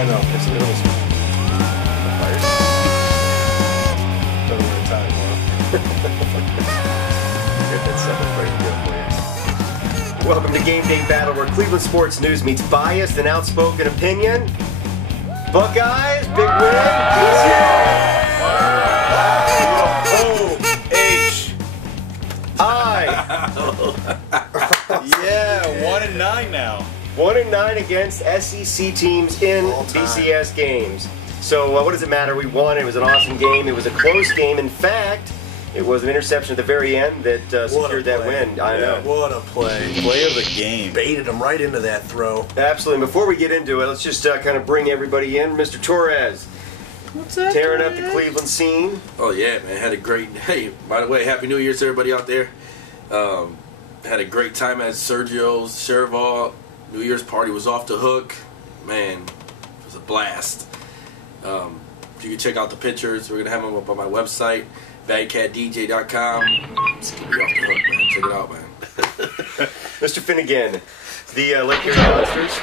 I know. It's a little small. Don't know what time Get that something ready to go for you. Welcome to Game Day Battle, where Cleveland sports news meets biased and outspoken opinion. Buckeyes, big win. O-H-I. Yeah, 1-9 now. 1-9 against SEC teams in BCS games. So what does it matter? We won. It was an awesome game. It was a close game. In fact, it was an interception at the very end that secured that win. I know. What a play. Play of the game. Baited him right into that throw. Absolutely. Before we get into it, let's just kind of bring everybody in. Mr. Torres. What's up, tearing up the Cleveland scene. Oh, yeah, man. Had a great... Hey, by the way, Happy New Year to everybody out there. Had a great time at Sergio's Cherval. New Year's party was off the hook. Man, it was a blast. You can check out the pictures. We're going to have them up on my website, badcatdj.com. It's going to be off the hook, man. Check it out, man. Mr. Finnegan, the Lake Erie Monsters.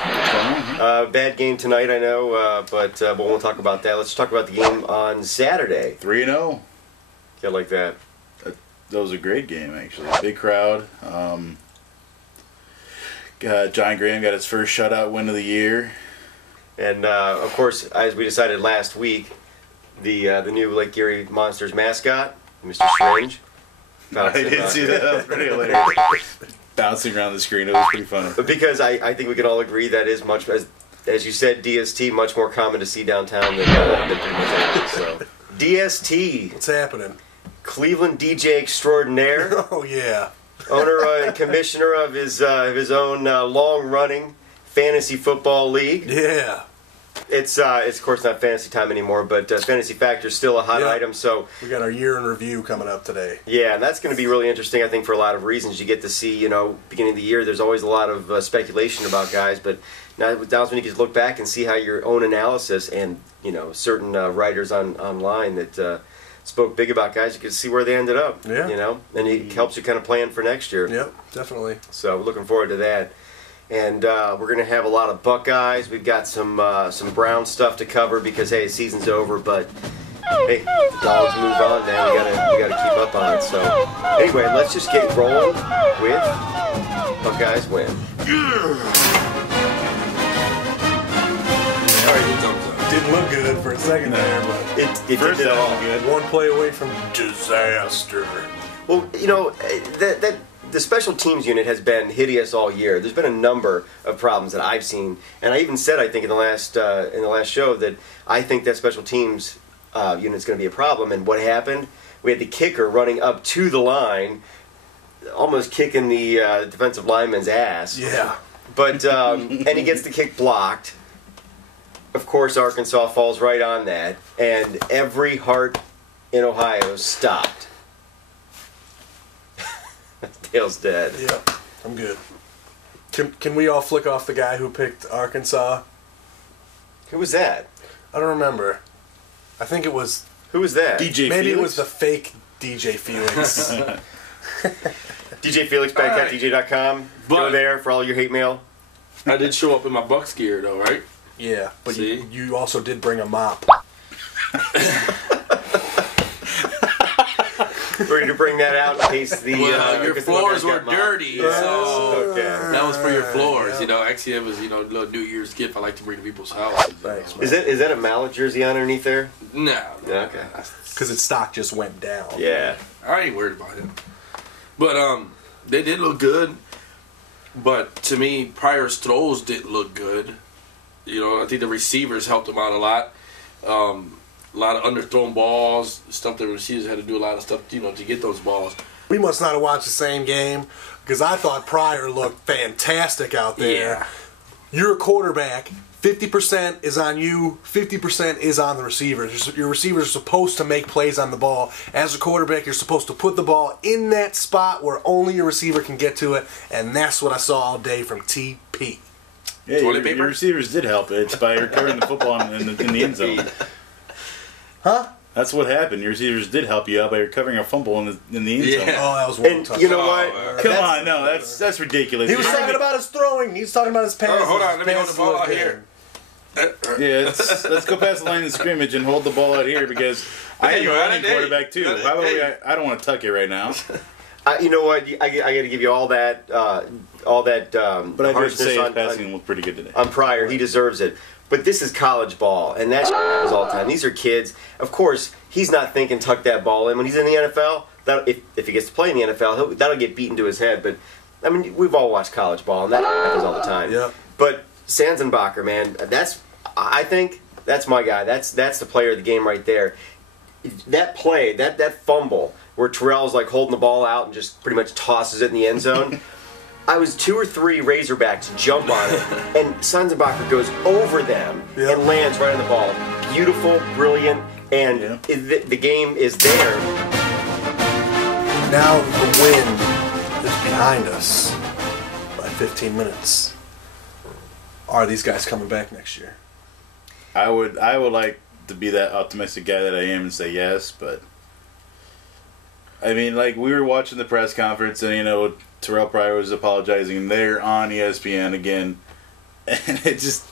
Bad game tonight, I know, but we won't talk about that. Let's talk about the game on Saturday. 3-0. Yeah, like that. That was a great game, actually. Big crowd. John Graham got his first shutout win of the year. And, of course, as we decided last week, the new Lake Erie Monsters mascot, Mr. Strange. I did see that. That was pretty hilarious. Bouncing around the screen. It was pretty funny. But because I think we can all agree that is much, as you said, DST, much more common to see downtown than pretty much anything. So, DST. What's happening? Cleveland DJ extraordinaire. Oh, yeah. Owner and commissioner of his own long-running fantasy football league. Yeah. It's of course not fantasy time anymore, but Fantasy Factor is still a hot item. So we got our year in review coming up today. Yeah, and that's going to be really interesting, I think, for a lot of reasons. You get to see, beginning of the year, there's always a lot of speculation about guys, but now's when you can look back and see how your own analysis and certain writers online that spoke big about guys, you can see where they ended up. Yeah. And it helps you kind of plan for next year. Yep, definitely. So we're looking forward to that. And we're going to have a lot of Buckeyes. We've got some Brown stuff to cover because, hey, season's over. But, hey, the dogs move on now. We gotta keep up on it. So, anyway, let's just get rolling with Buckeyes win. Didn't look good for a second there, but it did it all. Good. One play away from disaster. Well, the special teams unit has been hideous all year. There's been a number of problems that I've seen, and I even said, I think in the last show, that I think that special teams unit's going to be a problem. And what happened? We had the kicker running up to the line, almost kicking the defensive lineman's ass. Yeah. But and he gets the kick blocked. Of course, Arkansas falls right on that, and every heart in Ohio stopped. Dale's dead. Yeah, I'm good. Can we all flick off the guy who picked Arkansas? Who was that? I don't remember. I think it was... Who was that? DJ Maybe Felix? it was the fake DJ Felix. DJ Felix, badcatdj.com. Go there for all your hate mail. I did show up in my Bucks gear, though, right? Yeah, but you also did bring a mop. We're going to bring that out in case the... your floors were dirty, so okay. That was for your floors. Actually, it was, a little New Year's gift I like to bring to people's houses. Thanks, man. Is that a Mallet jersey underneath there? No. Okay. Because its stock just went down. Yeah. I ain't worried about it. But they did look good. But to me, Pryor's throws didn't look good. I think the receivers helped them out a lot. A lot of underthrown balls, stuff the receivers had to do a lot of stuff, to get those balls. We must not have watched the same game because I thought Pryor looked fantastic out there. Yeah. You're a quarterback. 50% is on you. 50% is on the receivers. Your receivers are supposed to make plays on the ball. As a quarterback, you're supposed to put the ball in that spot where only your receiver can get to it, and that's what I saw all day from TP. Yeah, your receivers did help. It's by recovering the football in the end zone. Huh? That's what happened. Your receivers did help you out by recovering a fumble in the end zone. Oh, that was one touch. You know what? Come on, no, that's ridiculous. He was talking about his throwing. He was talking about his passes. Hold on, let me hold the ball out here. Yeah, let's go past the line of scrimmage and hold the ball out here because I am a running quarterback too. How about I don't want to tuck it right now. You know what? I got to give you all that. But I do have to say his passing looked pretty good today. On Pryor, he deserves it. But this is college ball, and that's all the time. These are kids. Of course, he's not thinking tuck that ball in. When he's in the NFL, if he gets to play in the NFL, that'll get beaten to his head. But, I mean, we've all watched college ball, and that happens all the time. Yeah. But Sanzenbacher, man, I think that's my guy. That's the player of the game right there. That play, that fumble, where Terrell's like holding the ball out and just pretty much tosses it in the end zone. I was 2 or 3 Razorbacks jump on it, and Sanzenbacher goes over them and lands right on the ball. Beautiful, brilliant, and the game is there. Now the win is behind us by 15 minutes. Are these guys coming back next year? I would like to be that optimistic guy that I am and say yes, but I mean, like, we were watching the press conference and, Terrell Pryor was apologizing and they're on ESPN again, and it just,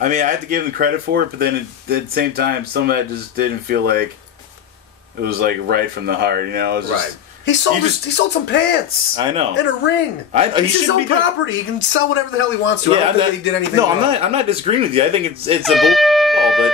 I mean, I have to give him credit for it, but then at the same time, some of that just didn't feel like it was like right from the heart, It was right. just, He sold some pants. I know. And a ring. It's his own property. He can sell whatever the hell he wants to. I don't think that he did anything wrong. I'm not disagreeing with you. I think it's a bull ball, but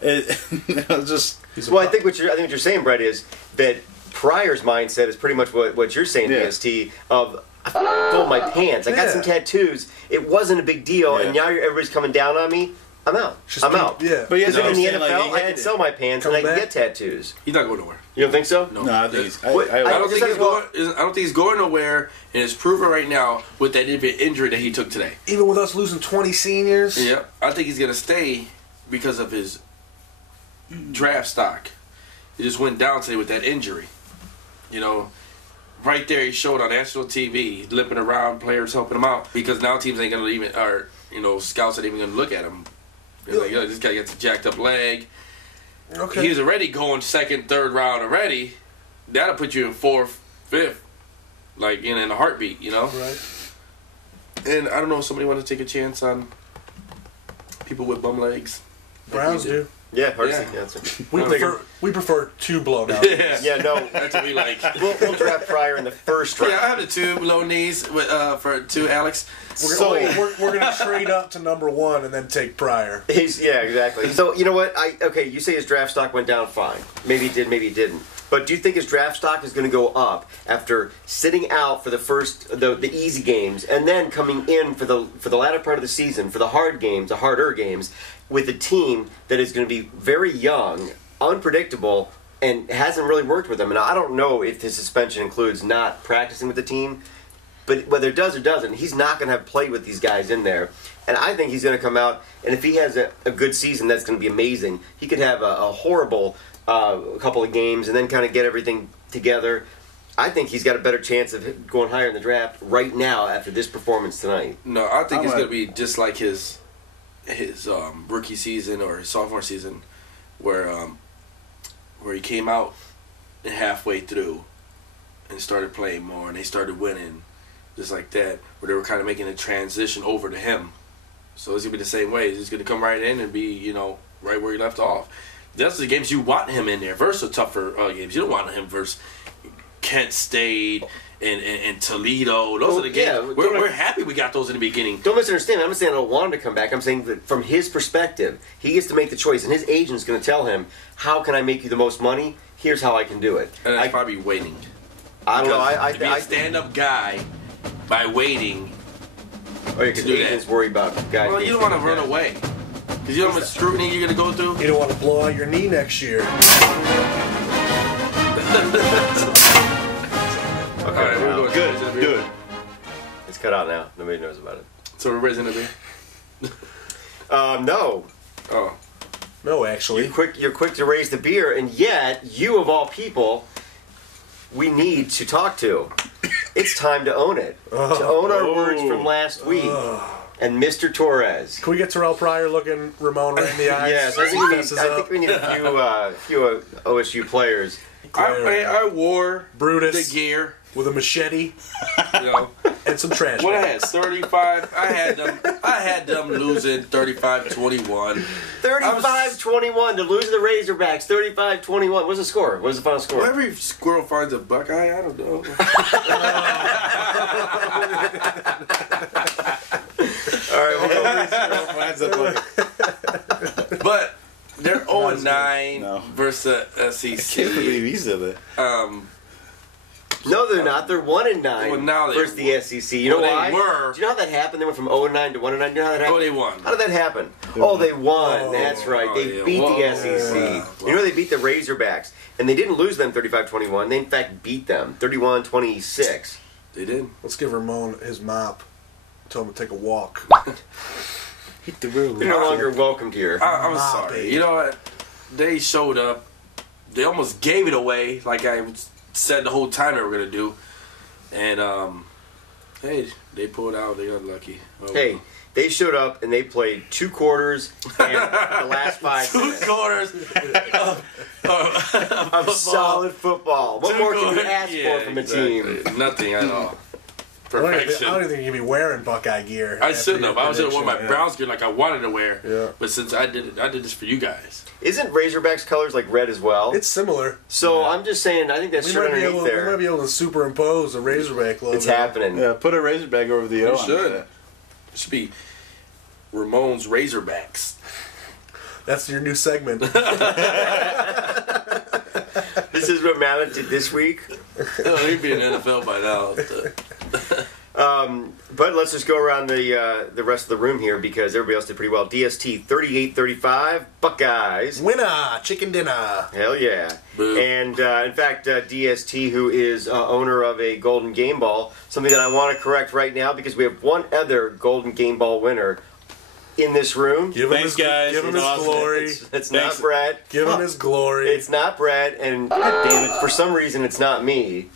it just. Well, I think what you're saying, Brett, is that Pryor's mindset is pretty much what you're saying, PST, of I sold my pants. I got some tattoos. It wasn't a big deal, and now everybody's coming down on me. I'm out. I'm out. Yeah. But because in the NFL, I can sell my pants and I can get tattoos. He's not going nowhere. You don't think so? No, I think he's. I don't think he's going nowhere, and it's proven right now with that injury that he took today. Even with us losing 20 seniors? Yeah. I think he's going to stay because of his draft stock. He just went down today with that injury. Right there he showed on national TV, limping around, players helping him out, because now teams ain't going to even, or, scouts ain't even going to look at him. They're like, this guy gets a jacked up leg. Okay. He was already going second, third round already. That'll put you in 4th, 5th, like in a heartbeat, Right. And I don't know if somebody wants to take a chance on people with bum legs. Browns do. Yeah, We prefer 2 blown out. Yeah, no. That's what we like. We'll draft Pryor in the first round. Yeah, I have the 2 low knees for 2 Alex. We're going to trade up to number 1 and then take Pryor. Yeah, exactly. So, you know what? You say his draft stock went down, fine. Maybe it did, maybe it didn't. But do you think his draft stock is going to go up after sitting out for the easy games and then coming in for the latter part of the season, for the harder games, with a team that is going to be very young, unpredictable, and hasn't really worked with them? And I don't know if his suspension includes not practicing with the team, but whether it does or doesn't, he's not going to have played with these guys in there. And I think he's going to come out, and if he has a good season, that's going to be amazing. He could have a horrible couple of games and then kind of get everything together. I think he's got a better chance of going higher in the draft right now after this performance tonight. No, I think it's going to be just like his rookie season or his sophomore season, where he came out halfway through and started playing more, and they started winning, just like that, where they were kind of making a transition over to him. So it's going to be the same way. He's going to come right in and be, right where he left off. Those are the games you want him in there versus the tougher games. You don't want him versus Kent State and Toledo. Those are the games. Yeah, we're happy we got those in the beginning. Don't misunderstand me. I'm not saying I don't want him to come back. I'm saying that from his perspective, he gets to make the choice, and his agent's going to tell him, how can I make you the most money? Here's how I can do it. And that's probably waiting. I don't know. To be a stand-up guy by waiting. Oh, yeah, because agents worry about guys. Well, you don't want to run away. Because you know how much scrutiny you're going to go through? You don't want to blow out your knee next year. Okay, all right, we're going good. Do it. It's cut out now. Nobody knows about it. So we're raising a beer? No. Oh. No, actually. You're quick to raise the beer, and yet, you of all people, we need to talk to. It's time to own it. To own our words from last week. And Mr. Torres. Can we get Terrell Pryor looking Ramon right in the eyes? Yes, I think we need a few OSU players. I wore Brutus the gear with a machete. And and some trash. What I bags. had 35. I had them losing 35-21. 35-21 to lose the Razorbacks. 35-21. What's the score? What's the final score? Well, every squirrel finds a Buckeye. I don't know. All right, we'll go. But they're 0-9 No. versus I SEC. can't believe he said that. No, they're not. They're 1-9 Well, now they versus the were. SEC. You know Well, why? they were. Do you know how that happened? They went from 0-9 to 1-9. Do you know how that happened? Oh, they won. How did that happen? Oh, they won. Oh. That's right. They yeah. beat Whoa. the SEC. Yeah. You know they beat the Razorbacks. And they didn't lose them 35-21. They, in fact, beat them 31-26. They did. Let's give Ramon his mop. Tell him to take a walk. Hit the road. They're no longer welcomed here. I'm Nah, sorry. baby. You know what? They showed up. They almost gave it away, like I said the whole time they were going to do. And, hey, they pulled out. They got lucky. Oh, Hey, they showed up and they played 2 quarters and the last 5 2 minutes quarters of solid football. What more can you ask for from a team? Exactly. Nothing at all. I don't Perfection. even think you can be wearing Buckeye gear. I after shouldn't your have. I was going to wear my prediction, Browns gear like I wanted to wear. Yeah. But since I did it, I did this for you guys. Isn't Razorbacks colors like red as well? It's similar. So I'm just saying, I think that We shirt might, be underneath able, we might there, be able to superimpose a Razorback logo. it's happening. Yeah, put a Razorback over the O. You on should. that. It should be Ramon's Razorbacks. That's your new segment. This is what Mallet did this week. He'd be in the NFL by now. But let's just go around the rest of the room here because everybody else did pretty well. DST 38-35, Buckeyes. Winner, chicken dinner. Hell yeah. Boo. And in fact, DST, who is owner of a Golden Game Ball, something that I want to correct right now because we have one other Golden Game Ball winner in this room. Give him Thanks, his, guys. Give him It's his awesome. glory. It's not Thanks. Brett. Give him his glory. It's not Brett, and damn it, for some reason it's not me.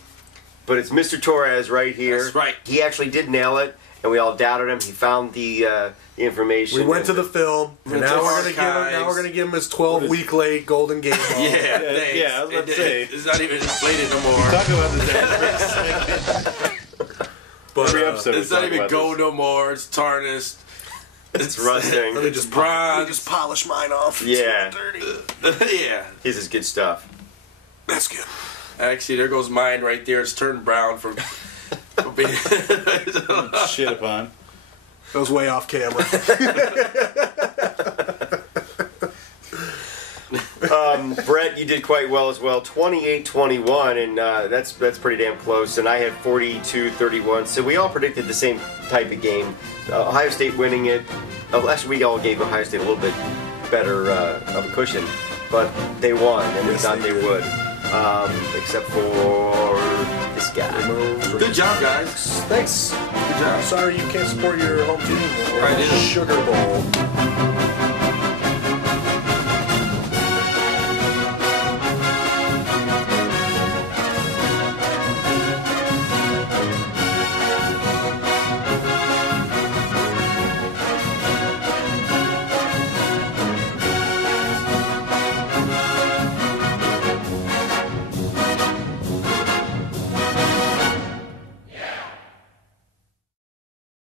But it's Mr. Torres right here. That's right. He actually did nail it, and we all doubted him. He found the information. We went to the film, and Went now to we're gonna give him. archives. Now we're gonna give him his 12-week late Golden Game Ball. Yeah, thanks. yeah, I was about to say. It's not even inflated no more. Talk about this. But Every episode. It's not even gold no more. It's tarnished. It's rusting. let me just bronze. polish mine off. Yeah. It's dirty. Yeah. His is good stuff. That's good. Actually, there goes mine right there. It's turned brown from being. Shit upon. That was way off camera. Brett, you did quite well as well. 28-21, and that's pretty damn close. And I had 42-31. So we all predicted the same type of game. Ohio State winning it. Actually, we all gave Ohio State a little bit better of a cushion, but they won, and we Yes, thought they did. would. Except for this guy. Good job, guys. Thanks. Good job. Sorry you can't support your home team. I didn't. Sugar Bowl.